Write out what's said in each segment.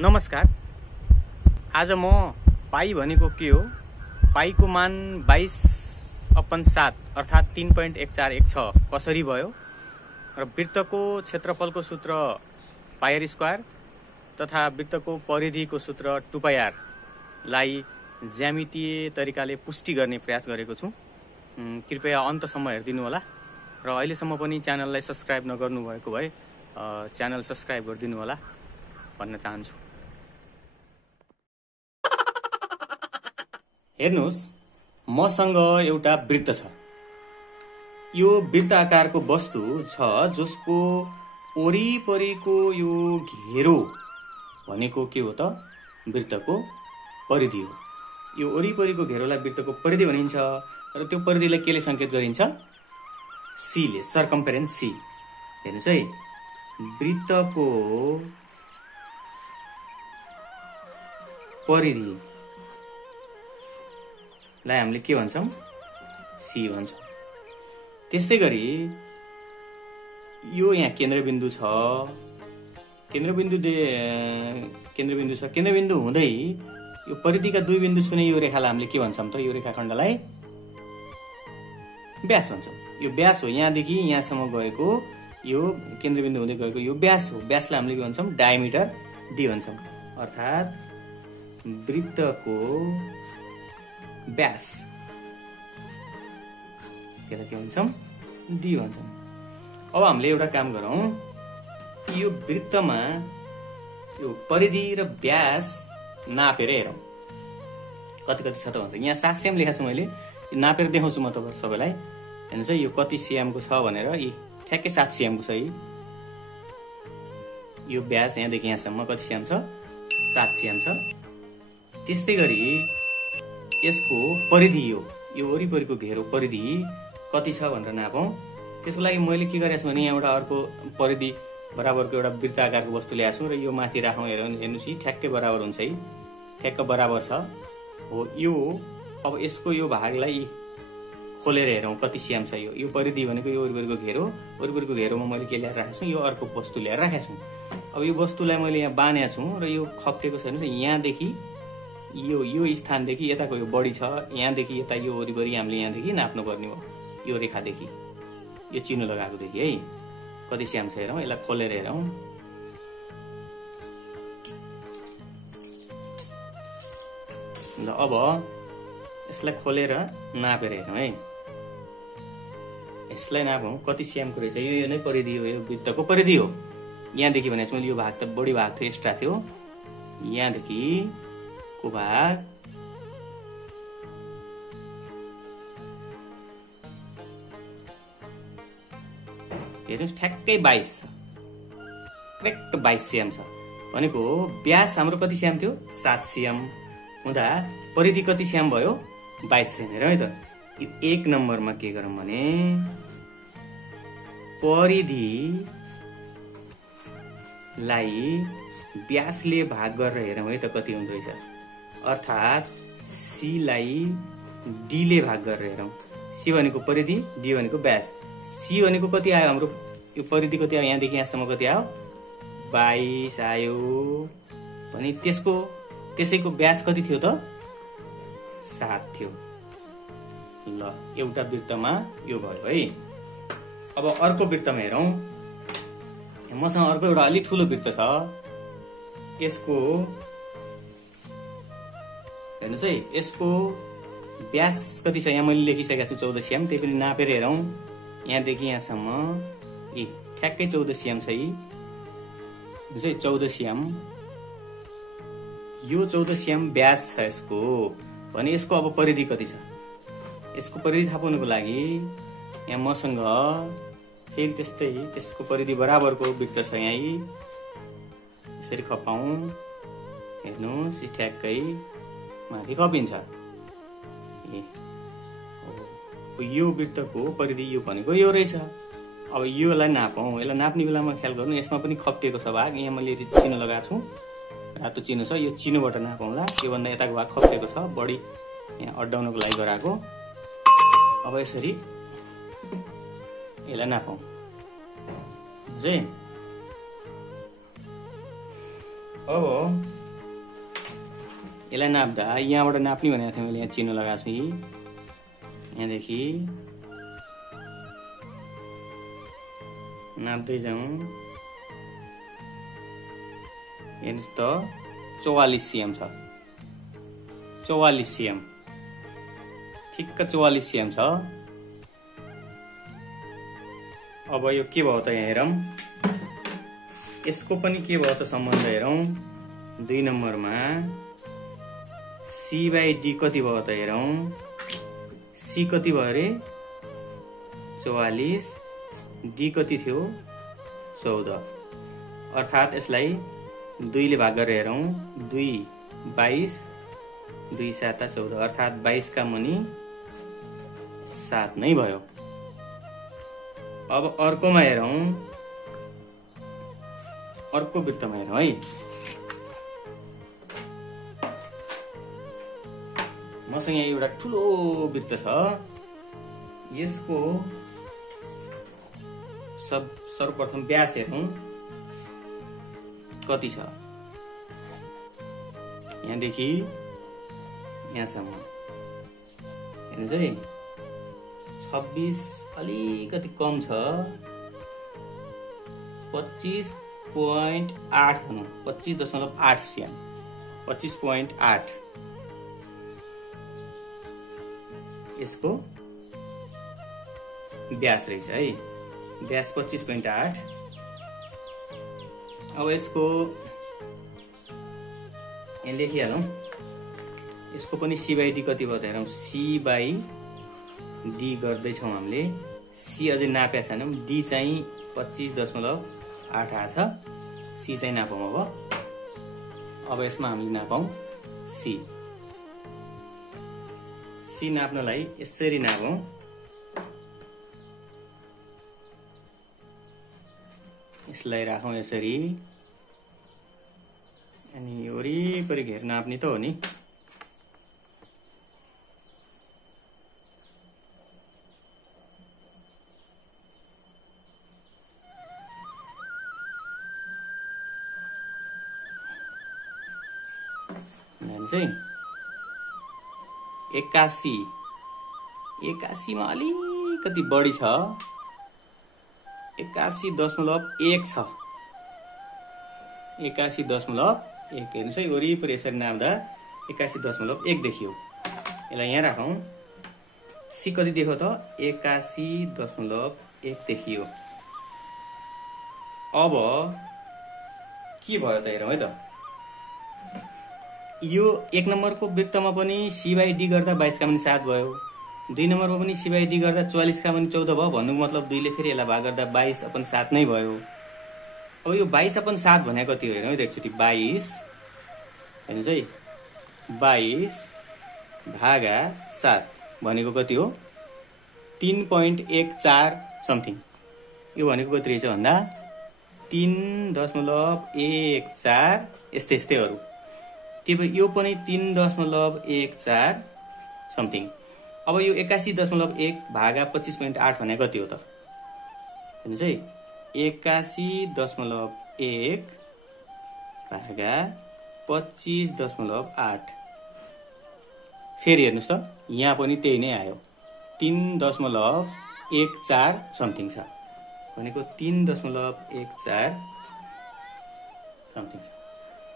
नमस्कार। आज म पाई भनेको के हो, पाईको मान 22/7 अर्थात् 3.1416 कसरी भयो र वृत्तको क्षेत्रफलको सूत्र पाई स्क्वायर तथा वृत्तको परिधिको सूत्र 2πr लाई ज्यामितीय तरिकाले पुष्टि गर्ने प्रयास गरेको छु। कृपया अन्तसम्म हेरिदिनु होला र अहिलेसम्म पनि च्यानललाई सब्स्क्राइब नगर्नु भएको भए च्यानल सब्स्क्राइब गरिदिनु होला भन्न चाहन्छु। हेर्नुस्, मसँग एउटा वृत्त छ। यो वृत्त आकारको वस्तु छ जसको वरिपरिको यो घेरो भनेको के हो त, वृत्तको परिधि हो। यो वरिपरिको घेरोलाई वृत्तको परिधि भनिन्छ र त्यो परिधिलाई केले संकेत गरिन्छ? सी ले, सर्कम्फेरेन्स सी। हेर्नुस् है, वृत्तको परिधि लाई हामीले के भन्छौं? सी भन्छौं। त्यस्तै गरी यो यहाँ केन्द्रबिन्दु छ, केन्द्रबिन्दु हुँदै यो परिधिका दुई बिन्दु छुने यो रेखालाई हामीले के भन्छौं त? यो रेखाखण्डलाई व्यास भन्छौं। यो व्यास हो, यहाँदेखि यहाँसम्म गएको यो केन्द्रबिन्दु हुँदै गएको यो व्यास हो। व्यासलाई हामीले के भन्छौं? Diameter D भन्छौं। अर्थात् वृत्तको व्यास, त्यसलाई के भन्छौं? डी भन्छौं। अब हामीले एउटा काम गरौं, यो वृत्तमा यो परिधि र व्यास नापेर हेरौं कति कति छ त भनेर। यहाँ 7 सेम लेखेको छु मैले, नापेर देखाउँछु म तपाईहरु सबैलाई। हेर्नुस् है, यो कति सीएम को छ भनेर। यी ठ्याक्कै 7 सीएम को छ। यो व्यास यहाँदेखि यहाँसम्म कति सीएम छ? 7 सीएम छ। त्यस्तै गरी यसको परिधि, यो वरिपरिको घेरो परिधि कति छ भनेर नापौं। त्यसको लागि मैले के गरेको छु भने यहाँ एउटा अर्को परिधि बराबरको एउटा वृत्त आकारको वस्तु ल्याएको छु र यो माथि राखौं। हेर्नुस्, ठ्याक्कै बराबर हुन्छ है, ठ्याक्क बराबर छ हो यो। अब यसको यो भागलाई खोलेर हेरौं कति सीएम छ। यो परिधि भनेको यो वरिपरिको घेरो, वरिपरिको घेरोमा मैले के ल्याएर राखेको छु? यो अर्को वस्तु ल्याएर राखेको छु। अब यो वस्तुलाई मैले यहाँ बानेको छु र यो खप्टेको छ। हेर्नुस्, यहाँदेखि यो स्थानदेखि यताको यो बढी छ, यहाँदेखि यता यो वरिपरि हामीले यहाँदेखि नाप्नु पर्ने हो। यो रेखादेखि यो चिनो लगाएको देखि है कति सीएम छ हेरौं। यसलाई खोलेर हेरौं। ल अब यसलाई खोलेर नापेर हेरौं है। यसलाई नापौं कति सीएम को रहेछ। यो नै परिधि हो, यो वृत्तको परिधि हो। यहाँदेखि भनेको मैले यो भाग त बढी भाग थियो, एक्स्ट्रा थियो। यहाँदेखि को भाग हेर्नुस्, ठ्याक्कै 22 छ, करेक्ट 22 सीएम छ। भनेको व्यास हाम्रो कति सीएम थियो? 7 सीएम हुँदा परिधि कति सीएम भयो? 22 सीएम। हेरौँ है त, 1 नम्बरमा के गरौँ भने परिधिलाई व्यासले भाग गरेर हेरौँ है त कति हुँदो रहेछ। अर्थात् सी लाई डी ले भाग गरेर हेरौँ। सी भनेको परिधि, डी भनेको व्यास। सी भनेको कति आयो हाम्रो? यो परिधि कति आयो? यहाँदेखि यहाँसम्म कति आयो? 22 आयो भने त्यसैको व्यास कति थियो त? 7 थियो। ल, एउटा वृत्तमा यो भयो है। अब अर्को वृत्तमा हेरौं। मसँग अर्को एउटा अलि ठुलो वृत्त छ। यसको हेर्नुस् है, यसको व्यास कति छ? यहाँ मैले लेखिसकेको छु 14 सीएम। त्यही पनि नापेर हेरौं। यहाँदेखि यहाँसम्म ठ्याक्कै 14 सीएम छ। 14 सीएम। यो 14 सीएम व्यास छ यसको भने यसको अब परिधि कति छ? यसको परिधि थाहा पाउनको लागि यहाँ मसँग फेरि त्यस्तै त्यसको परिधि बराबरको वृत्त छ। यहाँ यसरी खपाउँ। हेर्नुस्, ठ्याक्कै माथि खपिन्छ। यो वृत्तको परिधि यो भनेको यो रहेछ। अब योलाई नापौं। यसलाई नाप्ने बेलामा ख्याल गर्नु, यसमा पनि खप्टिएको छ भाग। यहाँ मैले चिनो लगाएको छु, रातो चिनो छ। यो चिनोबाट नापौँला। योभन्दा यताको भाग खप्टिएको छ, बढी यहाँ अड्डाउनको लागि गराएको। अब यसरी यसलाई नापौँ। अब यसलाई नाप्दा यहाँबाट नाप्ने भनेको थिएँ मैले, यहाँ चिन्ह लगाएको छु। यहाँदेखि नाप्दै जाउँ। हेर्नुहोस् त 44 cm छ, 44 cm, ठिक्क 44 cm छ। अब यो के भयो त, यहाँ हेरौँ, यसको पनि के भयो त सम्बन्ध हेरौँ। 2 नम्बरमा C/D कति भयो त हेरौँ। C कति भयो अरे 44, D कति थियो 14, अर्थात् यसलाई 2 ले भाग गरेर हेरौँ। 2 22, 2 7 14, अर्थात् 22 का मुनि 7 नै भयो। अब अर्कोमा हेरौँ, अर्को वृत्तमा हेरौँ है। मसँग यहाँ एउटा ठुलो वृत्त छ। यसको सर्वप्रथम व्यास हेरौँ कति छ। यहाँदेखि यहाँसम्म हेर्नुहोस् है, 26 अलिकति कम छ, 25.8 भनौँ, 25.8 cm, 25.8 यसको व्यास रहेछ है। व्यास 25.8। अब यसको यहाँ लेखिहालौँ। यसको पनि C/D कति भयो त हेरौँ। C/D गर्दैछौँ हामीले। C अझै नापेका छैनौँ। D चाहिँ 25.8 आछ। C चाहिँ नापौँ। अब यसमा हामीले नापौँ C। C नाप्नलाई यसरी नापौँ। यसलाई राखौँ यसरी, अनि वरिपरि घेर नाप्ने त हो नि। चाहिँ 81 मा अलिकति बढी छ, 81.1 छ। 81.1 हेर्नुहोस् है, वरिपरि यसरी नाप्दा 81.1 देखियो। यसलाई यहाँ राखौँ। C कति देखो त 81.1 देखियो। अब के भयो त हेरौँ है त। यो 1 नम्बरको वृत्तमा पनि C/D गर्दा 22 का मुनि 7 भयो। 2 नम्बरमा पनि C/D गर्दा 44 का मुनि 14 भयो। भन्नुको मतलब 2 ले फेरि यसलाई भाग गर्दा 22/7 नै भयो। अब यो 22/7 भनेको कति हो हेरौँ है त एकचोटि। 22 हेर्नुहोस् है, 22 भागा 7 भनेको कति हो 3.14 समथिङ। यो भनेको कति रहेछ भन्दा 3.14 यस्तैहरू। यो पनि 3.14 समथिङ। अब यो 81.1 भागा 25.8 भनेको कति हो त हेर्नुहोस् है। 81.1 भागा 25.8। फेरि हेर्नुहोस् त, यहाँ पनि त्यही नै आयो, 3.14 समथिङ छ। भनेको 3.14 समथिङ छ।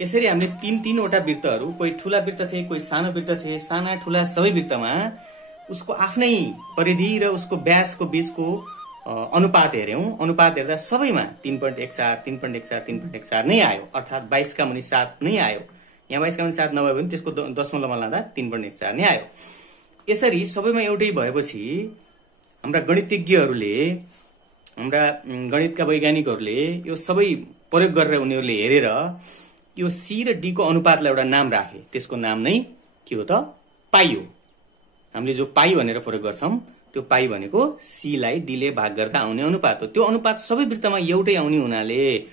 यसरी हामीले 3-3वटा वृत्तहरू, कोही ठूला वृत्त थिए, कोही सानो वृत्त थिए, साना ठूला सबै वृत्तमा उसको आफ्नै परिधि र उसको व्यासको बीचको अनुपात हेर्यौं। अनुपात हेर्दा सबैमा 3.14 नै आयो, अर्थात् 22 का मुनि 7 नै आयो। यहाँ 22 का मुनि 7 नभए पनि त्यसको दशमलवमा लाँदा 3.14 नै आयो। यसरी सबैमा एउटै भएपछि हाम्रा गणितज्ञहरूले, हाम्रा गणितका वैज्ञानिकहरूले यो सबै प्रयोग गरेर उनीहरूले हेरेर यो C र D को अनुपातलाई एउटा नाम राखे। त्यसको नाम नै के हो त पाई हो। हामीले जो पाई भनेर प्रयोग गर्छौं त्यो पाई भनेको C लाई D ले भाग गर्दा आउने अनुपात हो। त्यो अनुपात सबै वृत्तमा एउटै आउने हुनाले,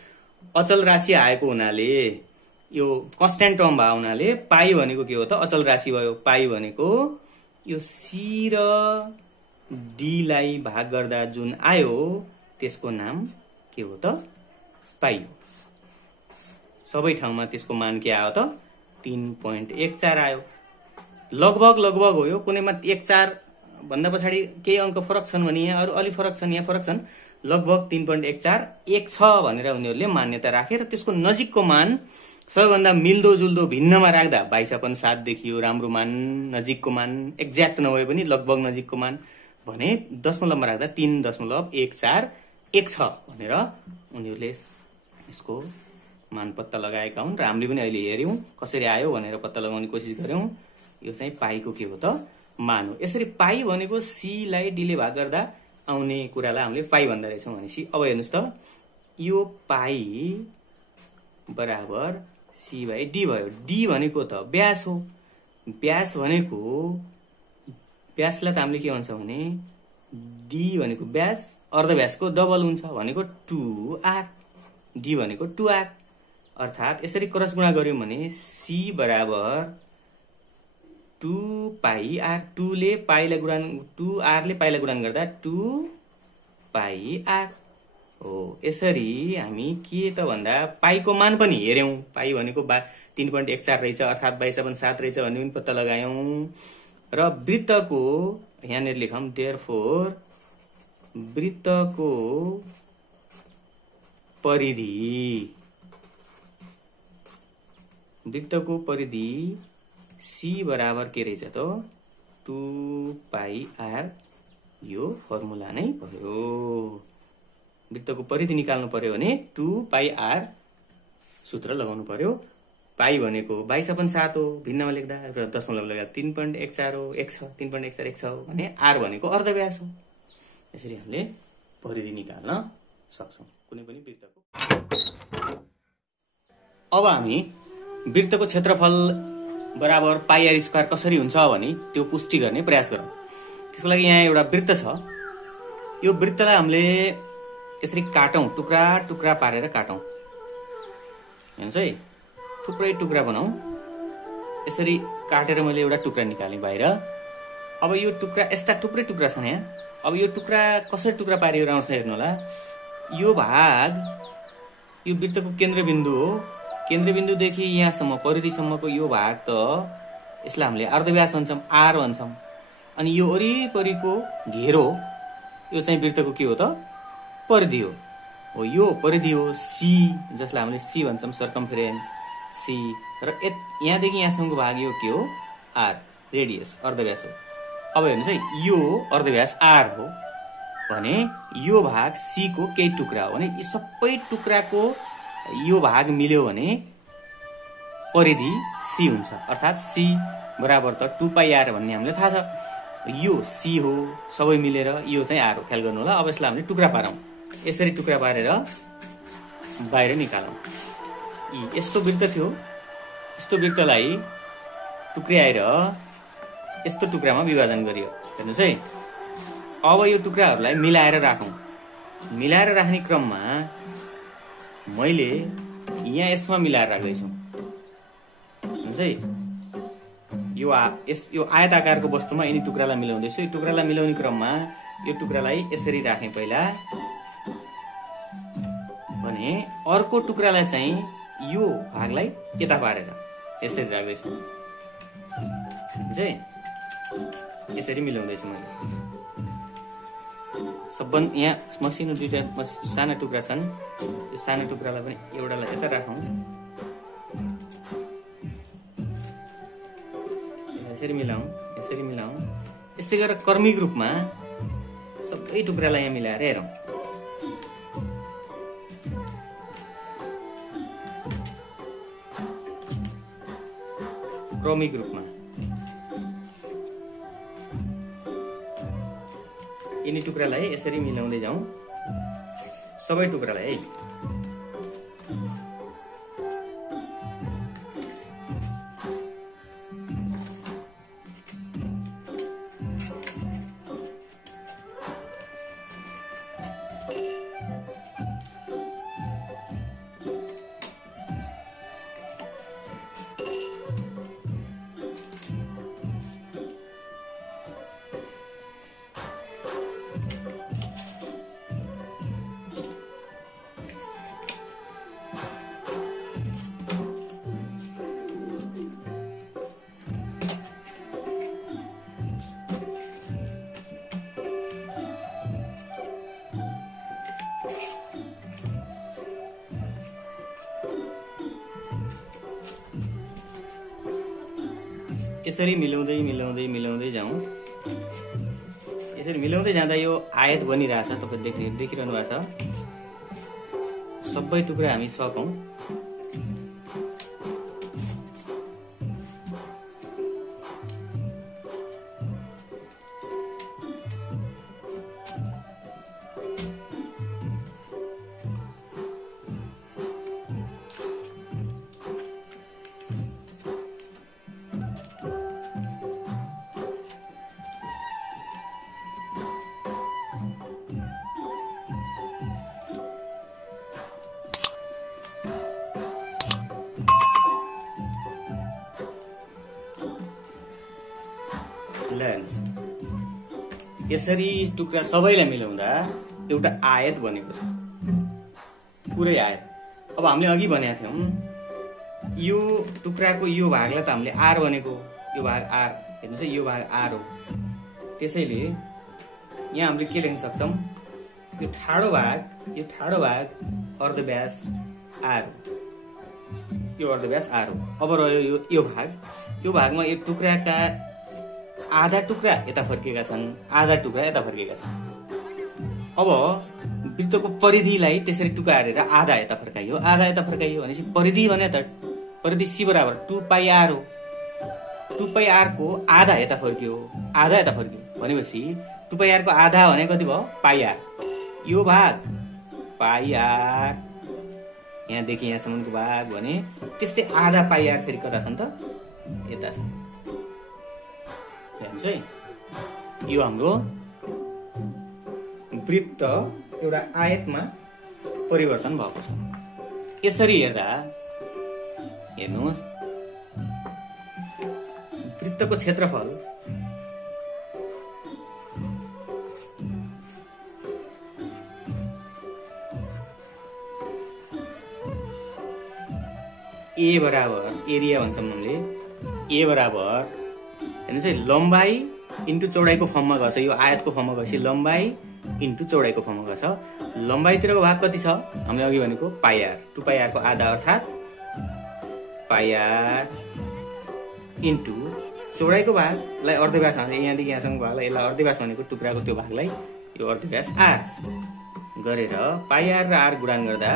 अचल राशि आएको हुनाले, यो कन्स्ट्यान्ट टर्म भएको हुनाले पाई भनेको के हो त अचल राशि भयो। पाई भनेको यो C र D लाई भाग गर्दा जुन आयो त्यसको नाम के हो त पाई हो। सबै ठाउँमा त्यसको मान के आयो त 3.14 आयो। लगभग हो यो, कुनैमा 1-4 भन्दा पछाडि केही अंक फरक छन् भने यहाँ अरु अलि फरक छन्, यहाँ फरक छन्। लगभग 3.14 1 छ भनेर उनीहरूले मान्यता राखे र त्यसको नजिकको मान सबैभन्दा मिल्दो जुल्दो भिन्नमा राख्दा 22.7 देखियो राम्रो मान, नजिकको मान, एक्ज्याक्ट नभए पनि लगभग नजिकको मान भने दशमलवमा राख्दा 3.14 छ भनेर उनीहरूले यसको मान पत्ता लगाएका हुन् र हामीले पनि अहिले हेर्यौं कसरी आयो भनेर पत्ता लगाउने कोसिस गर्यौं। यो चाहिँ पाईको के हो त मान हो। यसरी पाई भनेको सी लाई डी ले भाग गर्दा आउने कुरालाई हामीले पाई भन्दा रहेछौं भनेसी अब हेर्नुस् त यो पाई बराबर सी बाई डी भयो। डी भनेको त व्यास हो। व्यास भनेको व्यासलाई त हामीले के भन्छ भने डी भनेको व्यास अर्धव्यासको डबल हुन्छ भनेको 2r। डी भनेको 2r अर्थात यसरी क्रस गुणा गर्यौं भने सी बराबर 2 पाई आर। 2 ले पाईलाई गुणा 2r ले पाईलाई गुणा गर्दा 2 पाई आर हो। यसरी हामी के त भन्दा पाईको मान पनि हेर्यौं। पाई भनेको 3.14 रहेछ अर्थात 22.7 रहेछ भन्ने पनि पत्ता लगायौं र वृत्तको यहाँनेर लेखौं देयरफोर वृत्तको परिधि सी बराबर के रहेछ त 2 पाई आर। यो फर्मुला नै भयो। वृत्तको परिधि निकाल्नु पर्यो भने 2 पाई आर सूत्र लगाउनु पर्यो। पाई भनेको 22.7 हो भिन्नमा लेख्दा र दशमलव लेख्दा 3.14 हो। 1 छ 3.14 1 छ भने आर भनेको अर्धव्यास हो। यसरी हामीले परिधि निकाल्न सक्छौं कुनै पनि वृत्तको। अब हामी वृत्तको क्षेत्रफल बराबर पाई आर स्क्वायर कसरी हुन्छ भने त्यो पुष्टि गर्ने प्रयास गरौँ। त्यसको लागि यहाँ एउटा वृत्त छ। यो वृत्तलाई हामीले यसरी काटौं, टुक्रा टुक्रा पारेर काटौं। हेर्नुस् है, थुप्रै टुक्रा बनाऊ। यसरी काटेर मैले एउटा टुक्रा निकालेँ बाहिर। अब यो टुक्रा यस्ता थुप्रै टुक्रा छन् यहाँ। अब यो टुक्रा कसरी टुक्रा पारिएर आउँछ हेर्नु होला। यो भाग यो वृत्तको केन्द्रबिन्दु हो। केन्द्रबिन्दुदेखि यहाँसम्म परिधिसम्मको यो भाग त यसलाई हामीले अर्धव्यास भन्छौं, आर भन्छौं। अनि यो वरिपरिको घेरो यो चाहिँ वृत्तको के हो त परिधि हो। यो परिधि हो सी जसलाई हामीले सी भन्छौं, सर्कम्फरेन्स सी। र यहाँदेखि यहाँसम्मको भाग यो के हो आर, रेडियस अर्धव्यास हो। अब हेर्नुस् है, यो अर्धव्यास आर हो भने यो भाग सी को केही टुक्रा हो भने यी सबै टुक्राको यो भाग मिल्यो भने परिधि सी हुन्छ। अर्थात सी बराबर त 2 पाई आर भन्ने हामीलाई थाहा छ। यो सी हो सबै मिलेर, यो चाहिँ आर हो। ख्याल गर्नु होला। अब यसलाई हामीले टुक्रा पारौं। यसरी टुक्रा पारेर बाहिर निकालौं। यस्तो वृत्त थियो। यस्तो वृत्तलाई टुक्र्याएर यस्तो टुक्रामा विभाजन गरियो। हेर्नुस् है, अब यो टुक्राहरूलाई मिलाएर राखौं। मिलाएर राख्ने क्रममा मैले यहाँ यसमा मिलाएर राख्दैछु। हेर्नुस् है, यो आयत आकारको वस्तुमा यिनी टुक्रालाई मिलाउँदैछु। यो टुक्रालाई मिलाउने क्रममा यो टुक्रालाई यसरी राखेँ पहिला भने अर्को टुक्रालाई चाहिँ यो भागलाई यता पारेर यसरी राख्दैछु। यसरी मिलाउँदैछु मैले। सबभन्दा यहाँ मसिनो दुईटा साना टुक्रा छन्। यो साना टुक्रालाई पनि एउटालाई यता राखौं। यसरी मिलाऊ। यस्तै गरेर क्रमिक रूपमा सबै टुक्रालाई यहाँ मिलाएर हेरौं। क्रमिक रूपमा यिनी टुक्रालाई यसरी मिलाउँदै जाउँ। सबै टुक्रालाई है। यसरी मिलाउँदै मिलाउँदै मिलाउँदै जाउँ। यसरी मिलाउँदै जाँदा यो आयत बनिरहेछ। तपाईँ देखिरहनु भएको छ। सबै टुक्रा हामी सकौँ। यसरी टुक्रा सबैलाई मिलाउँदा एउटा आयत बनेको छ, पुरै आयत। अब हामीले अघि भनेका थियौं यो टुक्राको यो भागलाई त हामीले आर भनेको, यो भाग आर हेर्नुस् है, यो भाग आर हो। त्यसैले यहाँ हामीले के लेख्न सक्छौं, यो ठाडो भाग अर्धव्यास आर हो, यो अर्धव्यास आर हो। अब रह्यो यो भाग, यो भागमा यो टुक्राका आधा टुक्रा यता फर्किएका छन्, आधा टुक्रा यता फर्किएका छन्। अब वृत्तको परिधिलाई त्यसरी टुक्राएर आधा यता फर्काइयो, आधा यता फर्काइयो भनेपछि परिधि भने त परिधि सी बराबर 2πr हो। 2πr को आधा यता फर्कियो, आधा यता फर्कियो भनेपछि 2πr को आधा भने कति भयो, πr। यो भाग πr, यहाँदेखि यहाँसम्मको भाग भने त्यस्तै आधा πr फेरि कता छन् त, यता छ। हेर्नुस् है, यो हाम्रो वृत्त एउटा आयतमा परिवर्तन भएको छ। यसरी हेर्दा हेर्नुहोस्, वृत्तको क्षेत्रफल ए बराबर, एरिया भन्छौँ हामीले, ए बराबर हेर्नुहोस् है, लम्बाई इन्टु चौडाइको फर्ममा गछ। यो आयतको फर्ममा गएपछि लम्बाई इन्टु चौडाइको फर्ममा गछ। लम्बाइतिरको भाग कति छ, हामीले अघि भनेको πr, 2πr को आधा अर्थात् πr इन्टु चौडाइको भागलाई अर्धव्यास हाल्छ। यहाँदेखि यहाँसम्मको भागलाई, यसलाई अर्धव्यास भनेको टुक्राको त्यो भागलाई यो अर्धव्यास आर गरेर πr र r गुणान गर्दा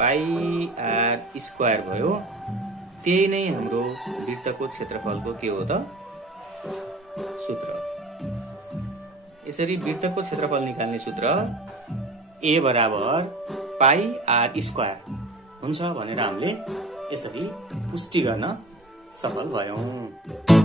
πr² भयो। त्यही नै हाम्रो वृत्तको क्षेत्रफलको के हो त, सूत्र। यसरी वृत्तको क्षेत्रफल निकाल्ने सूत्र ए बराबर πr² हुन्छ भनेर हामीले यसरी पुष्टि गर्न सफल भयौं।